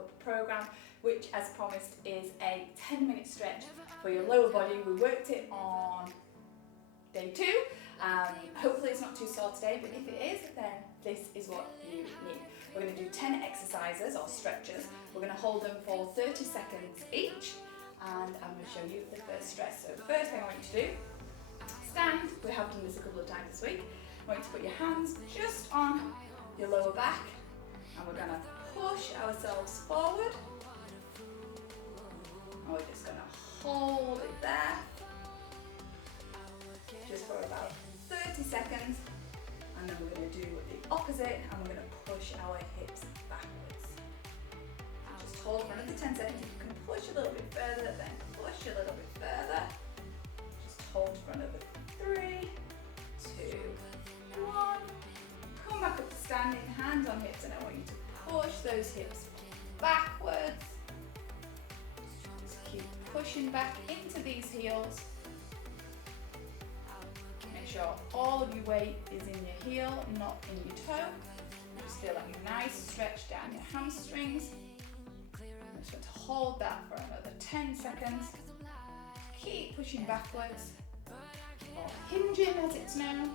up program, which as promised is a 10-minute stretch for your lower body. We worked it on day 2. Hopefully it's not too sore today, but if it is, then this is what you need. We're going to do 10 exercises or stretches. We're going to hold them for 30 seconds each, and I'm going to show you the first stretch. So the first thing I want you to do, stand. We have done this a couple of times this week. I want you to put your hands just on your lower back, and we're going to push ourselves forward. And we're just going to hold it there, just for about 30 seconds, and then we're going to do the opposite, and we're going to push our hips backwards. Just hold for another 10 seconds. You can push a little bit further, then push a little bit further. Just hold for another 3, 2, 1. Come back up to standing, hands on hips, and I want you to push those hips backwards. Just keep pushing back into these heels. Make sure all of your weight is in your heel, not in your toe. Just feel like a nice stretch down your hamstrings. I'm just going to hold that for another 10 seconds. Keep pushing backwards, or hinging as it's known.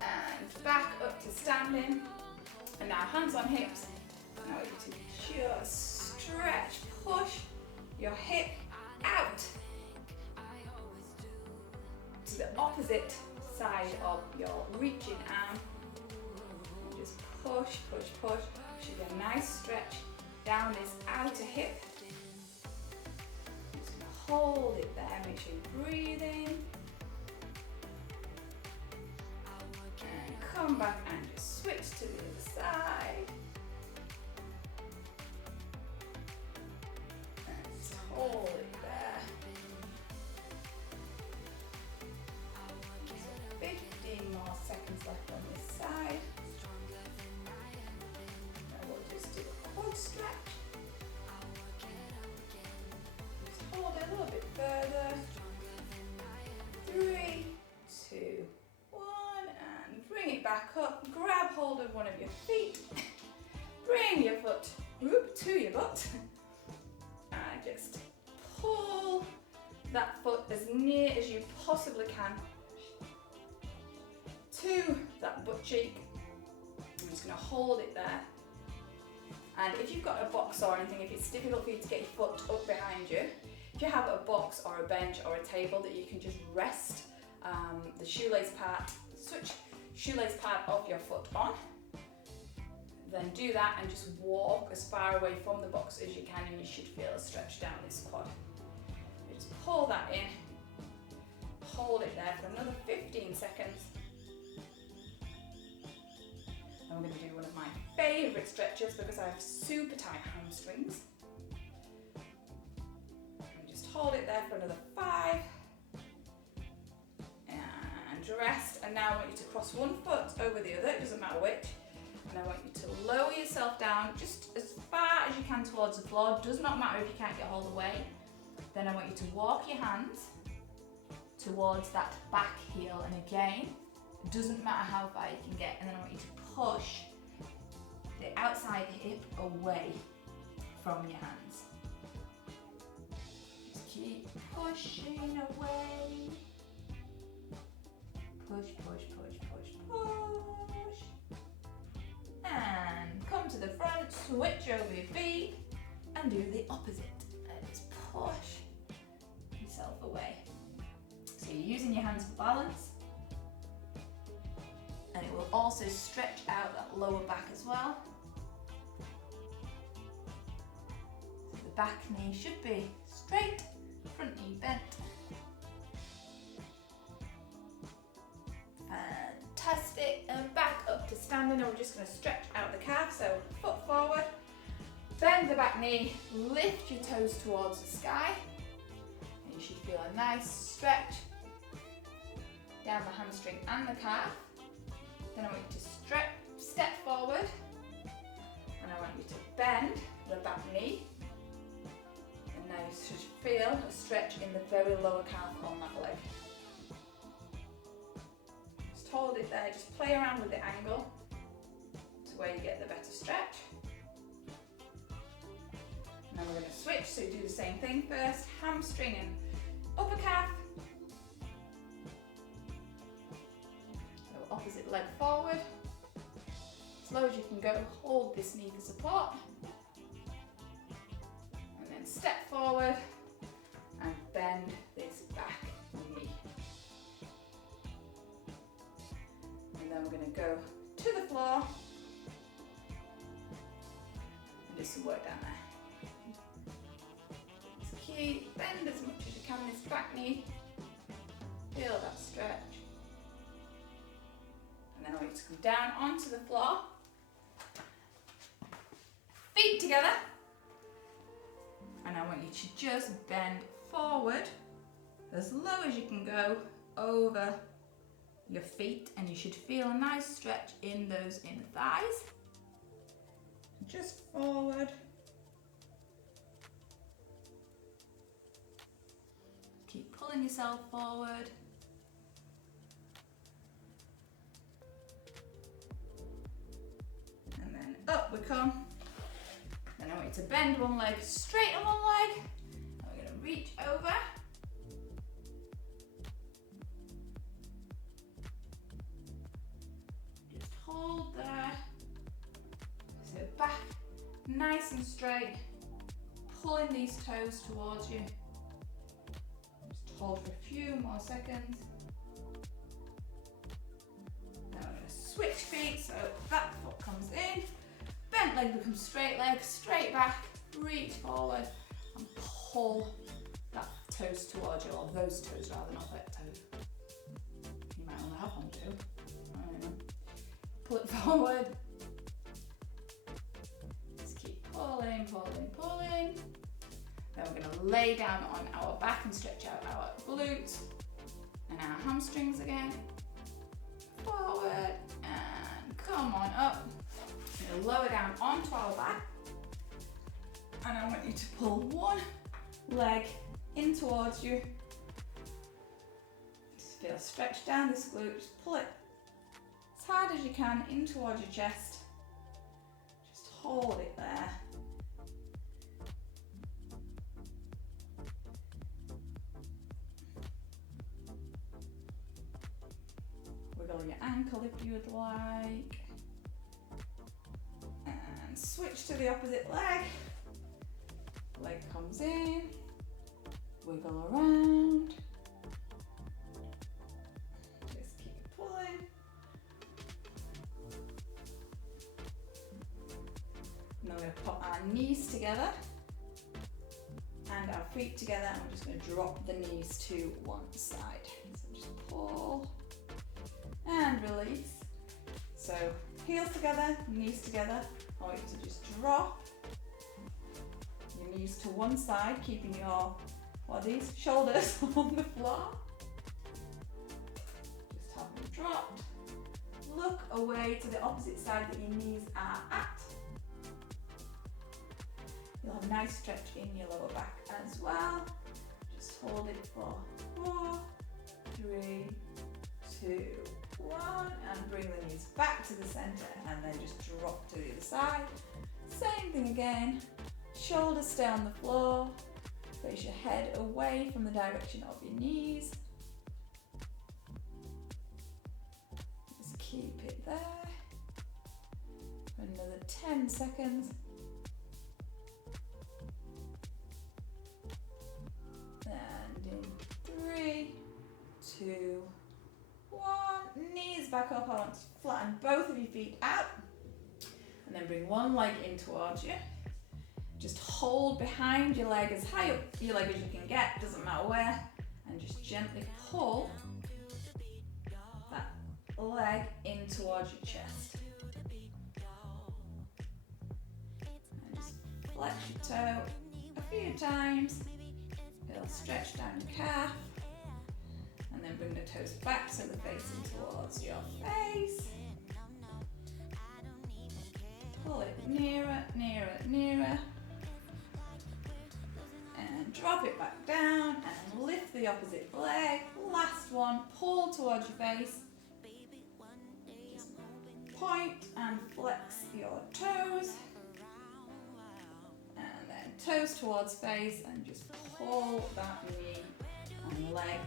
And back up to standing. And now hands on hips. Now I want you to just stretch, push your hip out to the opposite side of your reaching arm. And just push, push, push. Should be a nice stretch down this outer hip. Just gonna hold it there, make sure you're breathing. And come back and just switch to the other side. And just hold it there. 15 more seconds left on this side. Now we'll just do a quad stretch. Just hold it a little bit further. 3, 2, 1, and bring it back up. Grab hold of one of your feet. Bring your foot to your butt. And just pull that foot as near as you possibly can to that butt cheek. I'm just going to hold it there. And if you've got a box or anything, if it's difficult for you to get your foot up behind you, if you have a box or a bench or a table that you can just rest the shoelace part, switch shoelace part of your foot on, then do that and just walk as far away from the box as you can, and you should feel a stretch down this quad. You just pull that in, hold it there for another 15 seconds. And we're going to do one of my favourite stretches because I have super tight hamstrings. And just hold it there for another 5. And rest. And now I want you to cross one foot over the other, it doesn't matter which. And I want you to lower yourself down just as far as you can towards the floor. Does not matter if you can't get all the way. Then I want you to walk your hands towards that back heel, and again, it doesn't matter how far you can get. And then I want you to push the outside hip away from your hands. Just keep pushing away. Push, push, push, push, push. And come to the front, switch over your feet, and do the opposite. And just push yourself away. So you're using your hands for balance. And it will also stretch out that lower back as well. So the back knee should be straight, front knee bent. Fantastic, and back up to standing, and we're just going to stretch out the calf, so foot forward, bend the back knee, lift your toes towards the sky, and you should feel a nice stretch down the hamstring and the calf. Then I want you to step forward, and I want you to bend the back knee, and now you should feel a stretch in the very lower calf on that leg. Just hold it there, just play around with the angle to where you get the better stretch. switch, so do the same thing first, hamstring and upper calf. So opposite leg forward. As low as you can go, hold this knee for support. And then step forward and bend this back knee. And then we're going to go to the floor and do some work down there. It's key, bend as much as you can this back knee. Feel that stretch. And then I want you to come down onto the floor. Feet together. And I want you to just bend forward as low as you can go over your feet, and you should feel a nice stretch in those inner thighs. Just forward. Keep pulling yourself forward. And then up we come. Then I want you to bend one leg, straighten one leg. And we're going to reach over. Just hold there. So back nice and straight. Pulling these toes towards you. Just hold for a few more seconds. Now we're going to switch feet, so that foot comes in. Bent leg becomes straight leg, straight back, reach forward and pull that toes towards you, or those toes rather, not that toe. You might only have one toe. I don't know. Pull it forward. Just keep pulling, pulling, pulling. Then we're going to lay down on our back and stretch out our glutes and our hamstrings again. Forward and come on up. Lower down onto our back, and I want you to pull one leg in towards you. Just feel stretch down this glute, just pull it as hard as you can in towards your chest. Just hold it there. Wiggle your ankle if you would like. Switch to the opposite leg. Leg comes in, wiggle around. Just keep pulling. Now we're going to put our knees together and our feet together, and we're just going to drop the knees to one side. So just pull and release. So heels together, knees together. I want you to just drop your knees to one side, keeping your shoulders on the floor. Just have them dropped. Look away to the opposite side that your knees are at. You'll have a nice stretch in your lower back as well. Just hold it for 4, 3, 2, 1, and bring the knees back to the center, and then just drop to the other side. Same thing again. Shoulders stay on the floor. Face your head away from the direction of your knees. Just keep it there for another 10 seconds. And in 3, 2, 1, knees back up. I want to flatten both of your feet out, and then bring one leg in towards you. Just hold behind your leg, as high up your leg as you can get, doesn't matter where, and just gently pull that leg in towards your chest. And just flex your toe a few times. It'll stretch down your calf. And then bring the toes back so they're facing towards your face. Pull it nearer, nearer, nearer. And drop it back down and lift the opposite leg. Last one, pull towards your face. Just point and flex your toes. And then toes towards face and just pull that knee and leg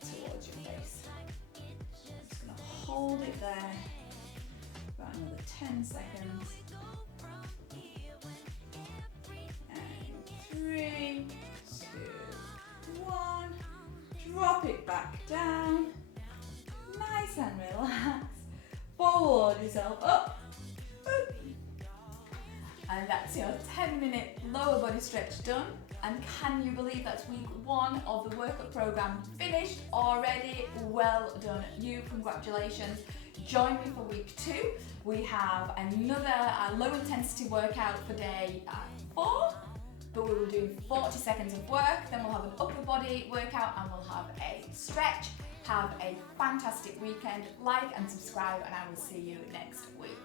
towards your face. Just going to hold it there for about another 10 seconds. And 3, 2, 1. Drop it back down. Nice and relaxed. Forward yourself up. And that's your 10-minute lower body stretch done. And can you believe that's week 1 of the workout program finished already? Well done you, congratulations. Join me for week 2. We have another low intensity workout for day 4, but we will do 40 seconds of work, then we'll have an upper body workout and we'll have a stretch. Have a fantastic weekend, like and subscribe, and I will see you next week.